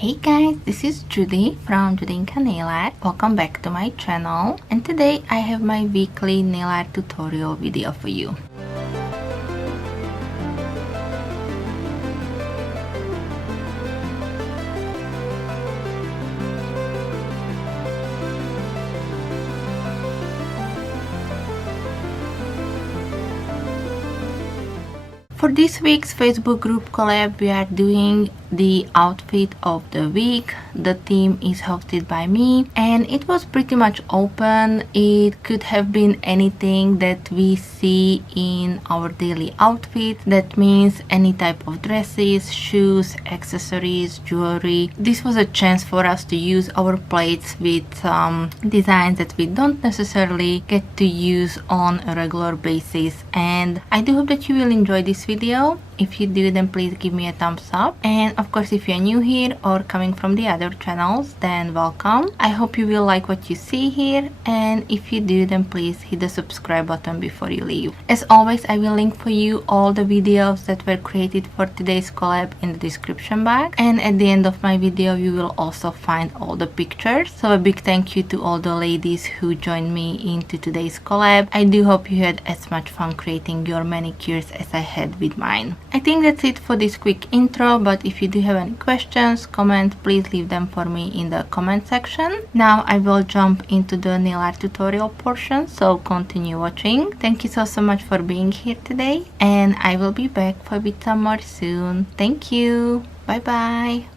Hey guys, this is Judy from Judita Nail Art. Welcome back to my channel, and today I have my weekly nail art tutorial video for you. For this week's Facebook group collab, we are doing the outfit of the week. The theme is hosted by me and it was pretty much open. It could have been anything that we see in our daily outfit. That means any type of dresses, shoes, accessories, jewelry. This was a chance for us to use our plates with designs that we don't necessarily get to use on a regular basis, and I do hope that you will enjoy this video. If you do, then please give me a thumbs up, and of course if you're new here or coming from the other channels, then welcome. I hope you will like what you see here, and if you do, then please hit the subscribe button before you leave. As always, I will link for you all the videos that were created for today's collab in the description box, and at the end of my video you will also find all the pictures. So a big thank you to all the ladies who joined me into today's collab. I do hope you had as much fun creating your manicures as I had with mine. I think that's it for this quick intro, but if you do have any questions, comments, please leave them for me in the comment section. Now I will jump into the nail art tutorial portion, so continue watching. Thank you so much for being here today, and I will be back with some more soon. Thank you. Bye bye.